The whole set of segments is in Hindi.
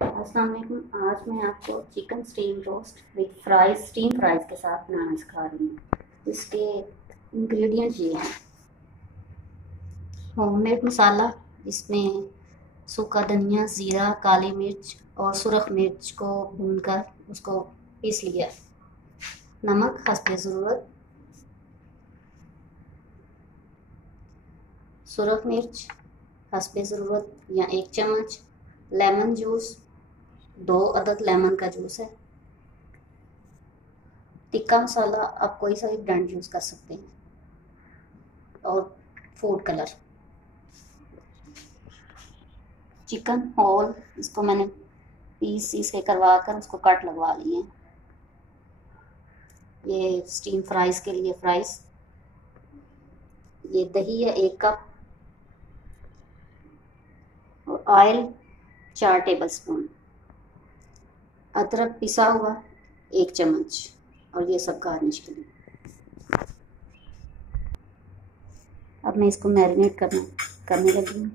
अस्सलाम वालेकुम। आज मैं आपको chicken steam roast with fries steam fries के साथ बनाना सिखा रही हूँ। इसके इंग्रेडिएंट्स ये हैं। होममेड मसाला, इसमें सूखा धनिया, ज़ीरा, काली मिर्च और सुरख मिर्च को भूनकर उसको पीस लिया। नमक हस्बे ज़रूरत, सुरख मिर्च हस्बे ज़रूरत या 1 चम्मच, लेमन जूस 2 अदद लेमन का जूस है। टिक्का मसाला आप कोई सा भी ब्रांड यूज़ कर सकते हैं, और फूड कलर। चिकन होल, इसको मैंने पीस के करवा कर उसको कट लगवा लिए हैं। ये स्टीम फ्राइज के लिए फ्राइज। ये दही है 1 कप, और ऑयल 4 टेबल स्पून, अदरक पिसा हुआ 1 चम्मच, और ये सब गार्निश के लिए। अब मैं इसको मैरिनेट करने लगी हूँ।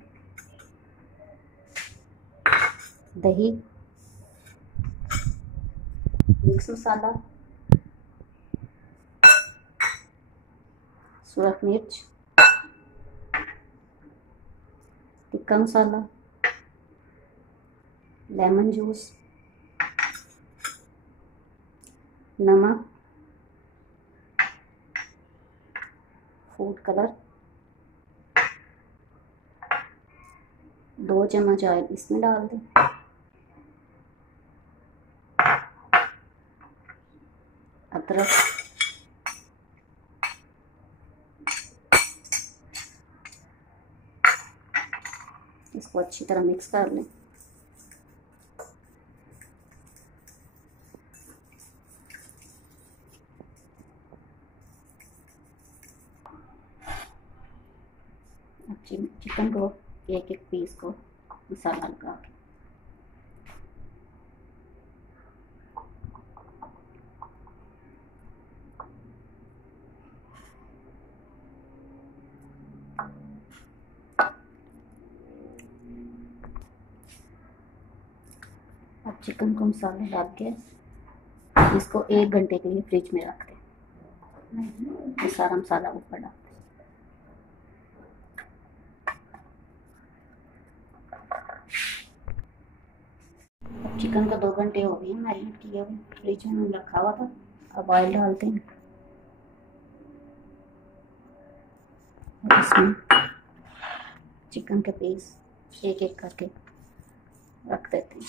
दही, मिक्स मसाला, सुरख मिर्च, टिक्का मसाला, लेमन जूस, नमक, फूड कलर, 2 चम्मच ऑयल इसमें डाल दें। अदरक, इसको अच्छी तरह मिक्स कर लें। अब चिकन को एक पीस को मसाला लगा के अब चिकन को मसाले डाल के इसको 1 घंटे के लिए फ्रिज में रख दें। ये सारा मसाला ऊपर डाल दें। अब चिकन को 2 घंटे हो गए मैरिनेट किए हुए, फ्रिज में रखा हुआ था। अब ऑयल डालते हैं, और इसमें चिकन के पीस एक एक करके रख देते हैं।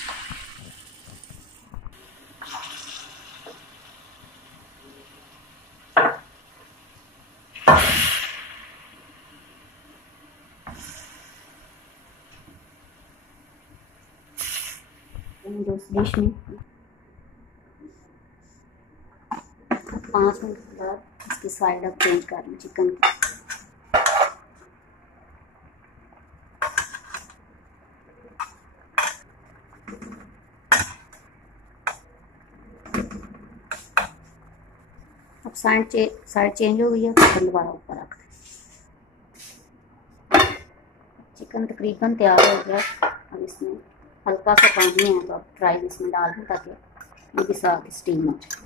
उस डिश में 5 मिनट के बाद इसकी साइड अब चेंज कर लें चिकन की। अब साइड चेंज हो गई है, फिर दोबारा ऊपर रख दें। चिकन तकरीबन तैयार हो गया। अब इसमें हल्का सा पानी है, तो अब फ्राइज इसमें डाल दूँ ताकि ये भी साथ स्टीम हो जाए।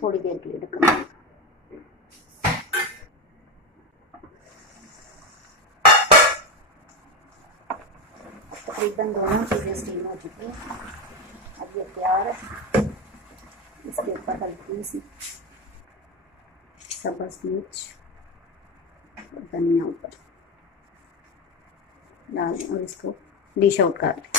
थोड़ी देर के लिए ढकना। तकरीबन दोनों चीज़ें स्टीम हो चुकी हैं। अब ये तैयार है। इसके ऊपर हल्की सी सब्ज़ मिर्च और धनिया ऊपर डाल दें, और इसको डिश आउट कर दें।